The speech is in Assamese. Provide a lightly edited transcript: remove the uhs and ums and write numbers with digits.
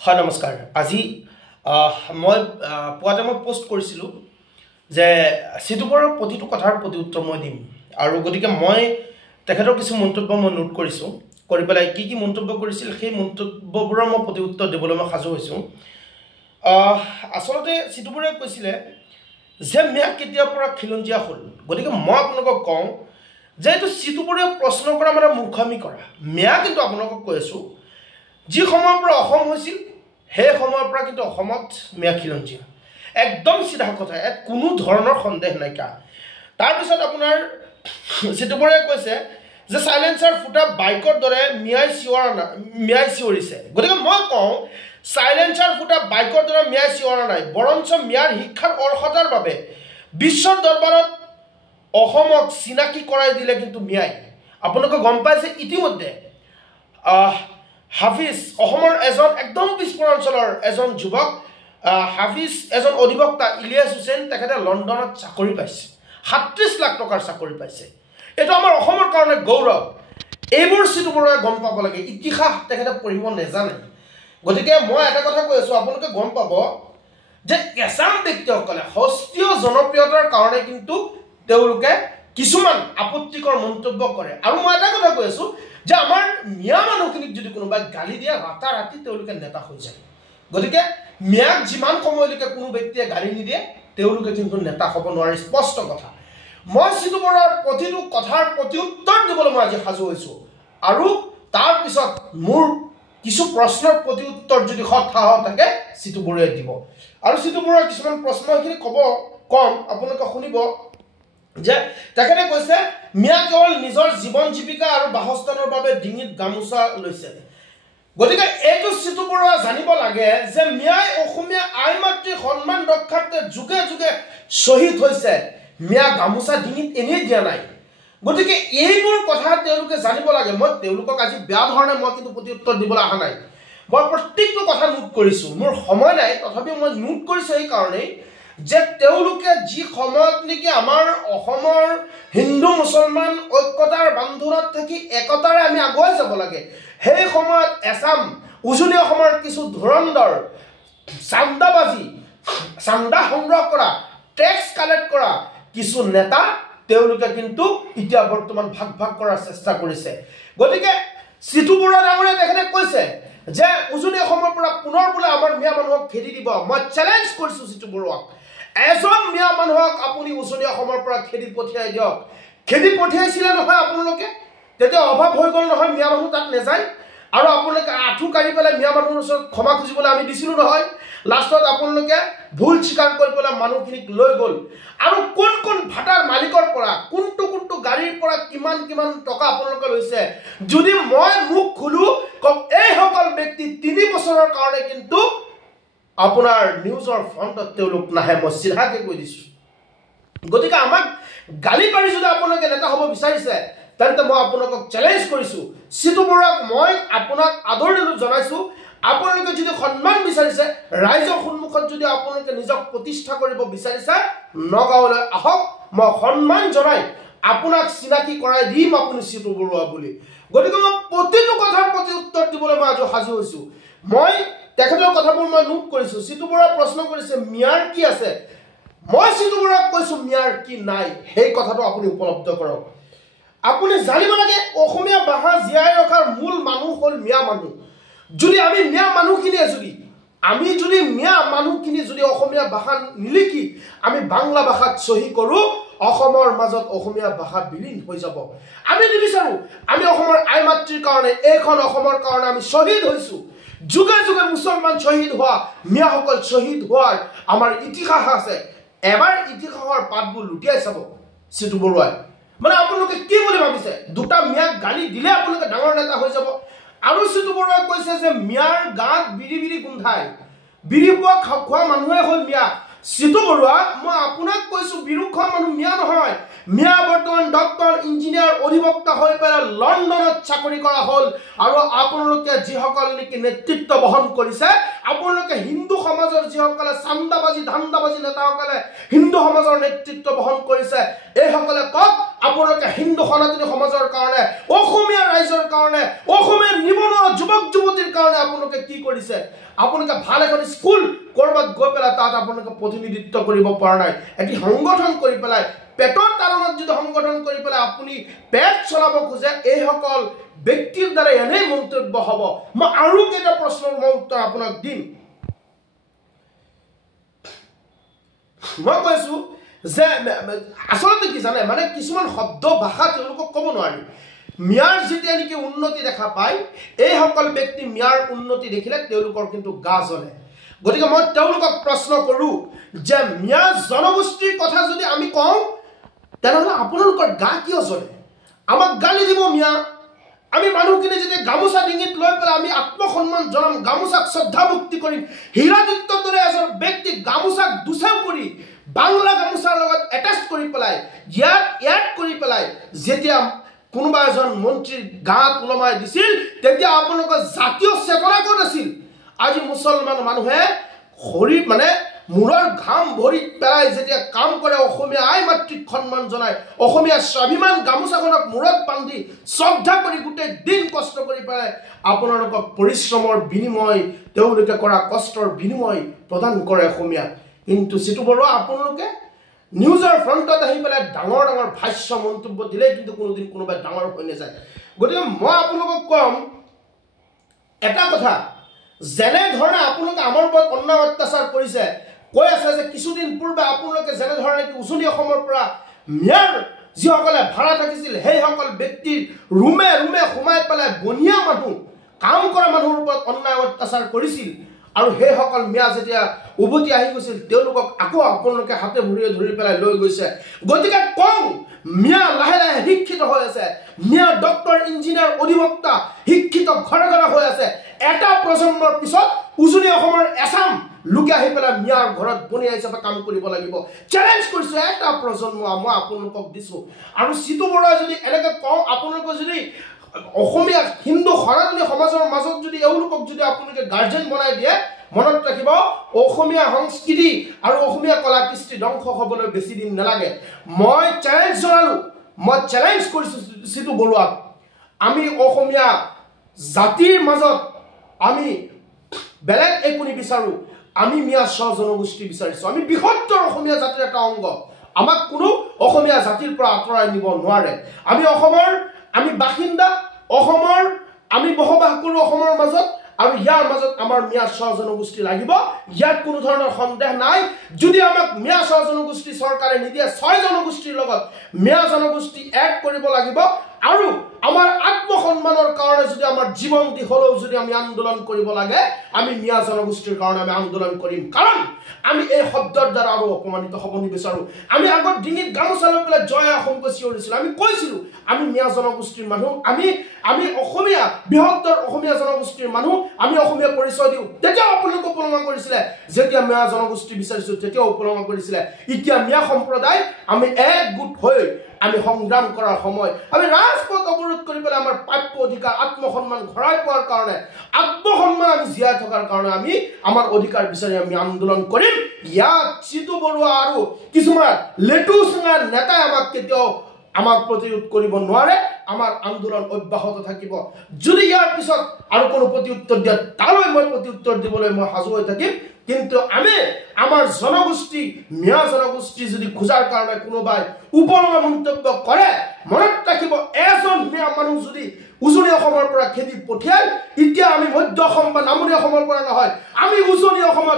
হয় নমস্কাৰ আজি মই পুৱাতে মই পোষ্ট কৰিছিলোঁ যে সিটোপৰৰ প্ৰতিটো কথাৰ প্ৰতি উত্তৰ মই দিম আৰু গতিকে মই তেখেতৰ কিছু মন্তব্য মই নোট কৰিছোঁ কৰি পেলাই কি মন্তব্য কৰিছিল সেই মন্তব্যবোৰৰ মই প্ৰতি উত্তৰ দিবলৈ মই সাজু হৈছোঁ আচলতে সিটোপৰে কৈছিলে যে মিয়া কেতিয়াৰ পৰা খিলঞ্জীয়া হ'ল গতিকে মই আপোনালোকক কওঁ যে এইটো সিটোপৰে প্ৰশ্ন কৰা মানে মূৰ্খামি কৰা মিয়া কিন্তু আপোনালোকক কৈ আছোঁ যি সময়ৰ পৰা অসম হৈছিল সেই সময়ৰ পৰা কিন্তু অসমত মিয়া খিলঞ্জীয়া একদম সিধা কথা ইয়াত কোনো ধৰণৰ সন্দেহ নাইকা তাৰপিছত আপোনাৰ সিটোপৰে কৈছে যে সাইলেন্সাৰ ফুটা বাইকৰ দৰে মিয়াই চিঞৰিছে গতিকে মই কওঁ সাইলেন্সাৰ ফুটা বাইকৰ দৰে মিয়াই চিঞৰা নাই বৰঞ্চ মিয়াৰ শিক্ষাৰ অৰ্হতাৰ বাবে বিশ্বৰ দৰবাৰত অসমক চিনাকি কৰাই দিলে কিন্তু মিয়াই আপোনালোকে গম পাইছে ইতিমধ্যে হাফিজ অসমৰ এজন একদম পিছপৰা অঞ্চলৰ এজন যুৱক হাফিজ এজন অধিবক্তা ইলিয়াছ হুছেইন তেখেতে লণ্ডনত চাকৰি পাইছে ৩৭ লাখ টকাৰ চাকৰি পাইছে এইটো আমাৰ অসমৰ কাৰণে গৌৰৱ এইবোৰ সিটোপৰে গম পাব লাগে ইতিহাস তেখেতে পঢ়িব নেজানে গতিকে মই এটা কথা কৈ আছোঁ আপোনালোকে গম পাব যে এছাম ব্যক্তিসকলে হস্তীয় জনপ্ৰিয়তাৰ কাৰণে কিন্তু তেওঁলোকে কিছুমান আপত্তিকৰ মন্তব্য কৰে আৰু মই এটা কথা কৈ আছোঁ যে আমাৰ মিয়া মানুহখিনিক যদি কোনোবাই গালি দিয়ে ৰাতাৰাতি তেওঁলোকে নেতা হৈ যায় গতিকে মিয়াক যিমান সময়লৈকে কোনো ব্যক্তিয়ে গালি নিদিয়ে তেওঁলোকে কিন্তু নেতা হ'ব নোৱাৰে স্পষ্ট কথা মই সিটোপৰৰ প্ৰতিটো কথাৰ প্ৰতি উত্তৰ দিবলৈ মই আজি সাজু হৈছোঁ আৰু তাৰপিছত মোৰ কিছু প্ৰশ্নৰ প্ৰতি উত্তৰ যদি সৎসাহ থাকে সিটোপৰে দিব আৰু সিটোপৰৰ কিছুমান প্ৰশ্ন এইখিনি কম আপোনালোকে শুনিব যে তেখেতে কৈছে মিয়া কেৱল নিজৰ জীৱন জীৱিকা আৰু বাসস্থানৰ বাবে ডিঙিত গামোচা লৈছে গতিকে এইটো সিটোপৰে জানিব লাগে যে মিয়াই অসমীয়া আই মাতৃৰ সন্মান ৰক্ষাৰ্থে যুগে যুগে শ্বহীদ হৈছে মিয়া গামোচা ডিঙিত এনেই দিয়া নাই গতিকে এইবোৰ কথা তেওঁলোকে জানিব লাগে মই তেওঁলোকক আজি বেয়া ধৰণে মই কিন্তু প্ৰতি উত্তৰ দিবলৈ অহা নাই মই প্ৰত্যেকটো কথা নোট কৰিছোঁ মোৰ সময় নাই তথাপিও মই নোট কৰিছোঁ এই কাৰণেই যে তেওঁলোকে যি সময়ত নেকি আমাৰ অসমৰ হিন্দু মুছলমান ঐক্যতাৰ বান্ধোনত থাকি একতাৰে আমি আগুৱাই যাব লাগে সেই সময়ত এছাম উজনি অসমৰ কিছু ধুৰন্ধৰ চান্দা সংগ্ৰহ কৰা টেক্স কালেক্ট কৰা কিছু নেতা তেওঁলোকে কিন্তু এতিয়া বৰ্তমান ভাগ কৰাৰ চেষ্টা কৰিছে গতিকে সিটোপৰে ডাঙৰীয়া তেখেতে কৈছে যে উজনি অসমৰ পৰা পুনৰ বোলে আমাৰ মিয়া মানুহক খেদি দিব মই চেলেঞ্জ কৰিছোঁ সিটোপৰক এজন মিয়া মানুহক আপুনি উজনি অসমৰ পৰা খেদি পঠিয়াই দিয়ক খেদি পঠিয়াইছিলে নহয় আপোনালোকে তেতিয়া অভাৱ হৈ গ'ল নহয় মিয়া মানুহ তাত নেযায় আৰু আপোনালোকে আঁঠু কাঢ়ি পেলাই মিয়া মানুহৰ ওচৰত ক্ষমা খুজিবলৈ আমি দিছিলোঁ নহয় লাষ্টত আপোনালোকে ভুল স্বীকাৰ কৰি পেলাই মানুহখিনিক লৈ গ'ল আৰু কোন ভাটাৰ মালিকৰ পৰা কোনটো গাড়ীৰ পৰা কিমান টকা আপোনালোকে লৈছে যদি মই মুখ খোলো কম এইসকল ব্যক্তি 3 বছৰৰ কাৰণে কিন্তু আপোনাৰ নিউজৰ ফ্ৰণ্টত তেওঁলোক নাহে মই চিধাকৈ কৈ দিছোঁ গতিকে আমাক গালি পাৰি যদি আপোনালোকে নেতা হ'ব বিচাৰিছে তেন্তে মই আপোনালোকক চেলেঞ্জ কৰিছোঁ সিটোপৰক মই আপোনাক আদৰণি জনাইছোঁ আপোনালোকে যদি সন্মান বিচাৰিছে ৰাইজৰ সন্মুখত যদি আপোনালোকে নিজক প্ৰতিষ্ঠা কৰিব বিচাৰিছে নগাঁৱলৈ আহক মই সন্মান জনাই আপোনাক চিনাকি কৰাই দিম আপুনি সিটোপৰ বুলি গতিকে মই প্ৰতিটো কথাৰ প্ৰতি উত্তৰ দিবলৈ মই আজি সাজু হৈছোঁ মই তেখেতৰ কথাবোৰ মই নোট কৰিছোঁ সিটোপৰে প্ৰশ্ন কৰিছে মিয়াৰ কি আছে মই সিটোপৰক কৈছোঁ মিয়াৰ কি নাই সেই কথাটো আপুনি উপলব্ধ কৰক আপুনি জানিব লাগে অসমীয়া ভাষা জীয়াই ৰখাৰ মূল মানুহ হ'ল মিয়া মানুহ যদি আমি মিয়া মানুহখিনিয়ে যদি অসমীয়া ভাষা নিলিখি আমি বাংলা ভাষাত চহী কৰোঁ অসমৰ মাজত অসমীয়া ভাষা বিলীন হৈ যাব আমি নিবিচাৰোঁ আমি অসমৰ আই মাতৃৰ কাৰণে এইখন অসমৰ কাৰণে আমি শ্বহীদ হৈছোঁ যুগে যুগে মুছলমান শ্বহীদ হোৱা মিয়াসকল শ্বহীদ হোৱাৰ আমাৰ ইতিহাস আছে এবাৰ ইতিহাসৰ পাতবোৰ লুটিয়াই চাব সিটোপৰে মানে আপোনালোকে কি বুলি ভাবিছে দুটা মিয়াক গালি দিলে আপোনালোকে ডাঙৰ নেতা হৈ যাব আৰু সিটোপৰে কৈছে যে মিয়াৰ গাত বিৰি গোন্ধাই বিৰি খোৱা মানুহে হ'ল মিয়া সিটোপৰে মই আপোনাক কৈছোঁ বিৰু খোৱা মানুহ মিয়া নহয় মিয়া বৰ্তমান ডক্টৰ ইঞ্জিনিয়াৰ অধিবক্তা হৈ পেলাই লণ্ডনত চাকৰি কৰা হ'ল আৰু আপোনালোকে যিসকল নেকি নেতৃত্ব বহন কৰিছে আপোনালোকে হিন্দু সমাজৰ যিসকলে চান্দাবাজি ধান্দাবাজি নেতাসকলে হিন্দু সমাজৰ নেতৃত্ব বহন কৰিছে এইসকলে কওক আপোনালোকে হিন্দু সনাতনী সমাজৰ কাৰণে অসমীয়া ৰাইজৰ কাৰণে অসমীয়া নিবনুৱা যুৱক যুৱতীৰ কাৰণে আপোনালোকে কি কৰিছে আপোনালোকে ভাল এখন স্কুল কৰবাত গৈ পেলাই তাত আপোনালোকে প্ৰতিনিধিত্ব কৰিব পৰা নাই এটি সংগঠন কৰি পেলাই পেটৰ কাৰণত যদি সংগঠন কৰি পেলাই আপুনি পেট চলাব খোজে এইসকল ব্যক্তিৰ দ্বাৰা এনে মন্তব্য হ'ব মই আৰু কেইটা প্ৰশ্নৰ উত্তৰ আপোনাক দিম মই কৈছো যে আসলতে কি জানে মানে কিছুমান শব্দ ভাষা তেওঁলোকক ক'ব নোৱাৰি মিয়াৰ যেতিয়া নেকি উন্নতি দেখা পায় এইসকল ব্যক্তি মিয়াৰ উন্নতি দেখিলে তেওঁলোকৰ কিন্তু গা জ্বলে গতিকে মই তেওঁলোকক প্ৰশ্ন কৰো যে মিয়া জনগোষ্ঠীৰ কথা যদি আমি কওঁ তেনেহ'লে আপোনালোকৰ গা কিয় জ্বলে আমাক গালি দিব মিয়া আমি মানুহখিনি যেতিয়া গামোচা ডিঙিত লৈ পেলাই আমি আত্মসন্মান জনাম গামোচাক শ্ৰদ্ধা ভক্তি কৰিম হীৰাদিত্যৰ দৰে এজন ব্যক্তি গামোচাক দুচাও কৰি বাংলা গামোচাৰ লগত এটাচ কৰি পেলাই ইয়াত কৰি পেলাই যেতিয়া কোনোবা এজন মন্ত্ৰীৰ গাত ওলমাই দিছিল তেতিয়া আপোনালোকৰ জাতীয় চেতনা ক'ত আছিল আজি মুছলমান মানুহে হৰি মানে মূৰৰ ঘাম ভৰি পেলাই যেতিয়া কাম কৰে অসমীয়া আই মাতৃক সন্মান জনায় অসমীয়া স্বাভিমান গামোচাখনক মূৰত বান্ধি শ্ৰদ্ধা কৰি গোটেই দিন কষ্ট কৰি পেলাই আপোনালোকক পৰিশ্ৰমৰ বিনিময় তেওঁলোকে কৰা কষ্টৰ বিনিময় প্ৰদান কৰে অসমীয়া কিন্তু সিটো বৰুৱা আপোনালোকে নিউজৰ ফ্ৰণ্টত আহি পেলাই ডাঙৰ ডাঙৰ ভাষ্য মন্তব্য দিলে কিন্তু কোনোদিন কোনোবাই ডাঙৰ হৈ নাযায় গতিকে মই আপোনালোকক কম এটা কথা যেনে ধৰণে আপোনালোকে আমাৰ ওপৰত অন্যায় অত্যাচাৰ কৰিছে কৈ আছে যে কিছুদিন পূৰ্বে আপোনালোকে যেনে ধৰণে উজনি অসমৰ পৰা মিয়াৰ যিসকলে ভাড়া থাকিছিল সেইসকল ব্যক্তিৰ ৰুমে ৰুমে সোমাই পেলাই বনিয়া মানুহ কাম কৰা মানুহৰ ওপৰত অন্যায় অত্যাচাৰ কৰিছিল আৰু সেইসকল মিয়া যেতিয়া উভতি আহি গৈছিল তেওঁলোকক আকৌ আপোনালোকে হাতে ভৰিয়ে ধৰি পেলাই লৈ গৈছে গতিকে কওঁ মিয়া লাহে লাহে শিক্ষিত হৈ আছে মিয়া ডক্টৰ ইঞ্জিনিয়াৰ অধিবক্তা শিক্ষিত ঘৰে ঘৰে হৈ আছে এটা প্ৰজন্মৰ পিছত উজনি অসমৰ এছাম লোকে আহি পেলাই মিয়াৰ ঘৰত বনিয়া হিচাপে কাম কৰিব লাগিব চেলেঞ্জ কৰিছো এটা প্ৰজন্ম মই আপোনালোকক দিছো আৰু সিটো বৰুৱা যদি এনেকৈ কওঁ আপোনালোকে যদি অসমীয়া হিন্দু সনাতনী সমাজৰ মাজত যদি এওঁলোকক যদি আপোনালোকে গাৰ্জেন বনাই দিয়ে মনত ৰাখিব অসমীয়া সংস্কৃতি আৰু অসমীয়া কলা কৃষ্টি ধ্বংস হ'বলৈ বেছি দিন নালাগে মই চ্যালেঞ্জ জনালো মই চ্যালেঞ্জ কৰিছো সিটো বৰুৱাক আমি অসমীয়া জাতিৰ মাজত আমি বেলেগ একো নিবিচাৰো আমি মিয়া স্ব জনগোষ্ঠী বিচাৰিছো আমি বৃহত্তৰ অসমীয়া জাতিৰ এটা অংগ আমাক কোনো অসমীয়া জাতিৰ পৰা আঁতৰাই নিব নোৱাৰে আমি অসমৰ আমি বাসিন্দা অসমৰ আমি বসবাস কৰো অসমৰ মাজত আৰু ইয়াৰ মাজত আমাৰ মিয়া স্ব জনগোষ্ঠী লাগিব ইয়াত কোনো ধৰণৰ সন্দেহ নাই যদি আমাক মিয়া স্ব জনগোষ্ঠী চৰকাৰে নিদিয়ে ছয় জনগোষ্ঠীৰ লগত মিয়া জনগোষ্ঠী এড কৰিব লাগিব আৰু আমাৰ আত্মসন্মানৰ কাৰণে যদি আমাৰ জীৱন দি হলেও যদি আমি আন্দোলন কৰিব লাগে আমি মিয়া জনগোষ্ঠীৰ কাৰণে আমি আন্দোলন কৰিম কাৰণ আমি এই শব্দৰ দ্বাৰা আৰু অপমানিত হ'ব নিবিচাৰো আমি আগত ডিঙিত গামোচা লৈ পেলাই জয় অসম কৈছিলো আমি কৈছিলো আমি মিয়া জনগোষ্ঠীৰ মানুহ আমি অসমীয়া বৃহত্তৰ অসমীয়া জনগোষ্ঠীৰ মানুহ আমি অসমীয়া পৰিচয় দিওঁ তেতিয়া আপোনালোকে উপলব্ধ কৰিছিলে যেতিয়া মিয়া জনগোষ্ঠী বিচাৰিছো তেতিয়া উপলব্ধ কৰিছিলে এতিয়া মিয়া সম্প্ৰদায় আমি একগোট হৈ আমি সংগ্ৰাম কৰাৰ সময় আমি ৰাজপথ অৱৰোধ কৰি পেলাই আমাৰ প্ৰাপ্য অধিকাৰ আত্মসন্মান ঘৰাই পোৱাৰ কাৰণে আত্মসন্মান আমি জীয়াই থকাৰ কাৰণে আমি আমাৰ অধিকাৰ বিচাৰি আমি আন্দোলন কৰিম ইয়াত সিটো বৰুৱা আৰু কিছুমান লেটু চিঙা নেতাই আমাক কেতিয়াও আমাক প্ৰতিৰোধ কৰিব নোৱাৰে আমাৰ আন্দোলন অব্যাহত থাকিব যদি ইয়াৰ পিছত আৰু কোনো প্ৰতিউত্তৰ দিয়ে তালৈ মই প্ৰতিউত্তৰ দিবলৈ মই সাজু হৈ থাকিম কিন্তু আমি আমাৰ জনগোষ্ঠী মিয়া জনগোষ্ঠী যদি খোজাৰ কাৰণে কোনোবাই উপলব্ধ মন্তব্য কৰে মনত ৰাখিব এজন মিয়া মানুহ যদি উজনি অসমৰ পৰা খেদি পঠিয়াই এতিয়া আমি মধ্য অসম বা নামনি অসমৰ পৰা নহয় আমি উজনি অসমৰ